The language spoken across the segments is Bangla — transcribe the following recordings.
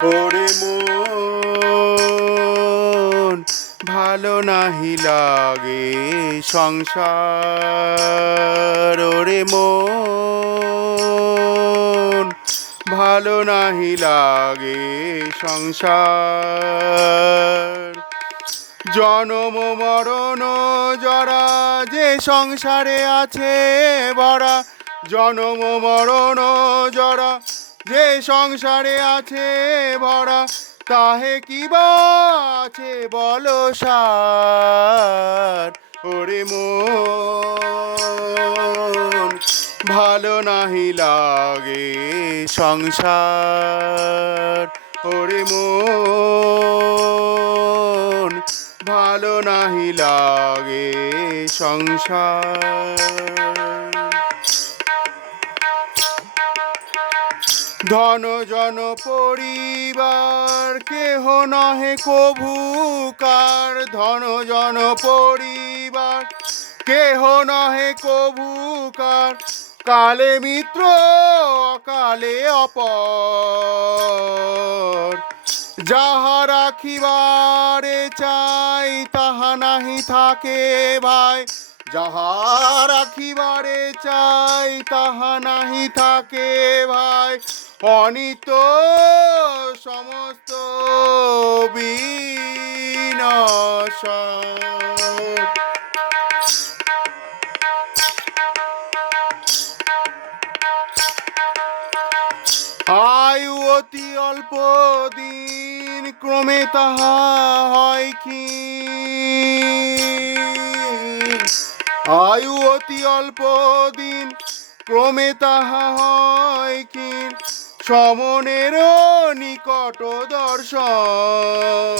ওরে মন ভালো নাহি লাগে সংসার, ওরে মন ভালো নাহি লাগে সংসার। জনম মরণ জরা যে সংসারে আছে ভরা, জনম মরণ জরা যে সংসারে আছে ভরা, তাহে কি বা আছে বলো সার। ওরে মন ভালো নাহি লাগে সংসার, ওরে মন ভালো নাহি লাগে সংসার। ধন জন পরিবার কেহ নহে কভুকার, ধন জন পরিবার কেহ নহে কভুকার, কালে মিত্র অকালে অপর। যাহা রাখিবারে চাই তাহা নাহি থাকে ভাই, যাহা রাখিবারে চাই তাহা নাহি থাকে ভাই, অনিত সমস্ত বিনশ্বর। আয়ু অতি অল্প দিন ক্রমে তাহা হয় কি, আয়ু অতি অল্প দিন ক্রমে তাহা হয় কি, সমনের নিকট দর্শন।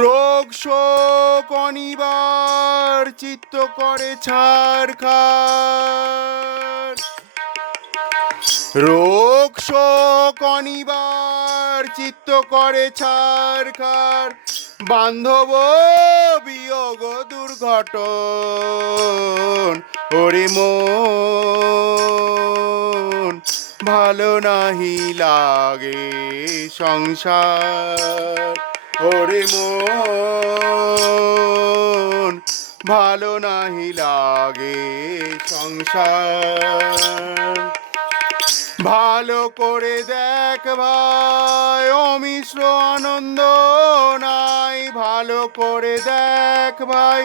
রোগ শোক অনিবার চিত্ত করে ছারখার, রোগ শোক অনিবার চিত্ত করে ছারখার, বান্ধব বিয়োগ দুর্ঘটন। ওরে মন ভালো নাহি লাগে সংসার, ওরে মন ভালো নাহি লাগে সংসার। ভালো করে দেখ ভাই অমিশ্র আনন্দ নাই, ভালো করে দেখ ভাই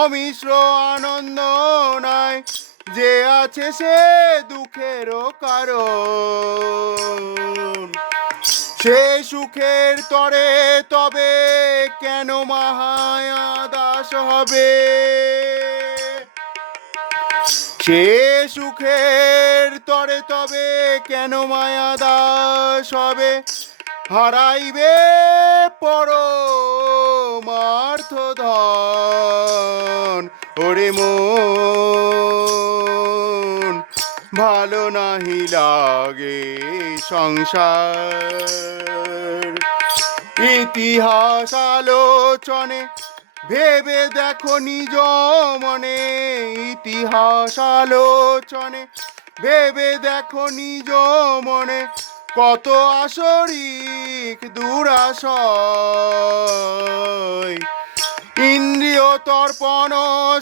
অমিশ্র আনন্দ নাই, যে আছে সে দুঃখেরও কারণ। সে সুখের তরে তবে কেন মায়া দাস হবে, সে সুখের তরে তবে কেন মায়া দাস হবে, হারাইবে পরমার্থ ধন। ওরে মন ভালো নাহি লাগে সংসার। ইতিহাস আলোচনে ভেবে দেখো নিজ মনে, ইতিহাস আলোচনে ভেবে দেখো নিজ মনে, কত আসরিক দুরাশয়। ইন্দ্রিয় তর্পণ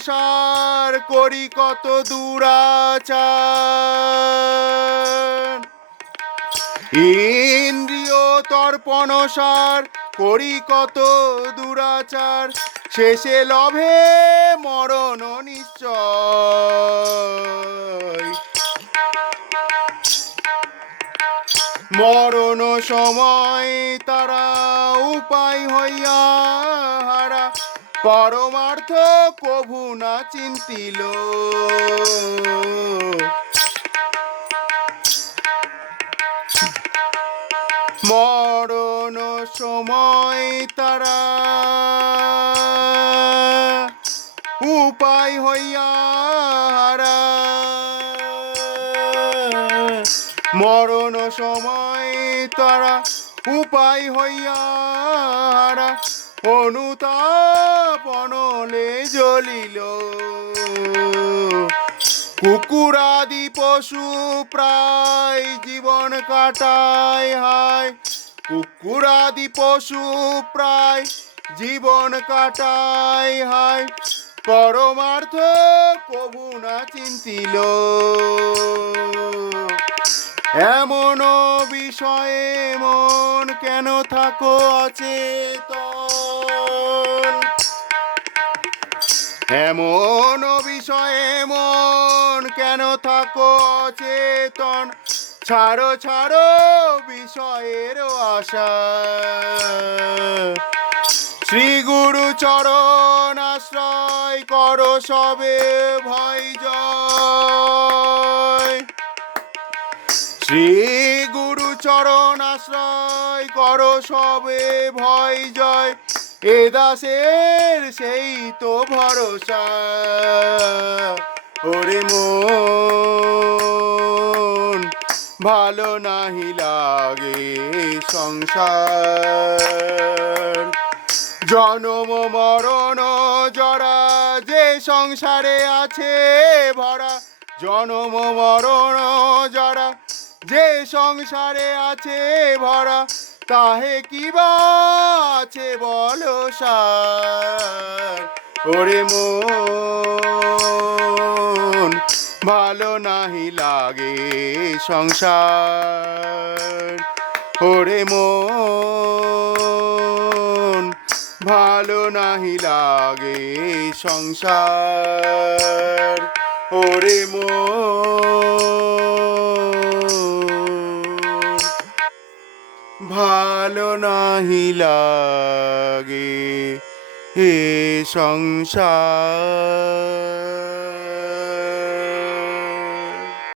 সার করি কত দুরাচার, ইন্দ্রিয় তর্পণ সার করি কত দুরাচার, শেষে লভে মরণ নিশ্চয়। মরণ সময় তারা উপায় হইয়া হারা, পরমার্থ কভু না চিন্তিল। মরণ সময় তারা উপায় হইয়া হারা, মরণ সময় তারা উপায় হইয়া হারা, অনুতাপ অনলে জ্বলিল। কুকুরাদি পশু প্রায় জীবন কাটায় হায়, কুকুরাদি পশু প্রায় জীবন কাটায় হায়, পরমার্থ কবু না চিন্তিল। এমন বিষয়ে মন কেন থাকো অচেতন, এমন বিষয়ে মন কেন থাকো অচেতন, ছাড়ো ছাড়ো বিষয়ের আশা, শ্রী গুরু চরণ আশ্রয় করো সবে ভয় জয়, শ্রী গুরু চরণ আশ্রয় করো সবে ভয় জয়, এ দাসের সেই তো ভরসা। ওরে মন ভালো নাহি লাগে সংসার, জনম মরণ জরা যে সংসারে আছে ভরা, জনম মরণ জরা যে সংসারে আছে ভরা, তাহে কি বা আছে বলো সার। ওরে মন ভালো নাহি লাগে সংসার, ওরে মন ভালো নাহি লাগে সংসার, ওরে মন ভালো নাহি লাগে হে সংসার।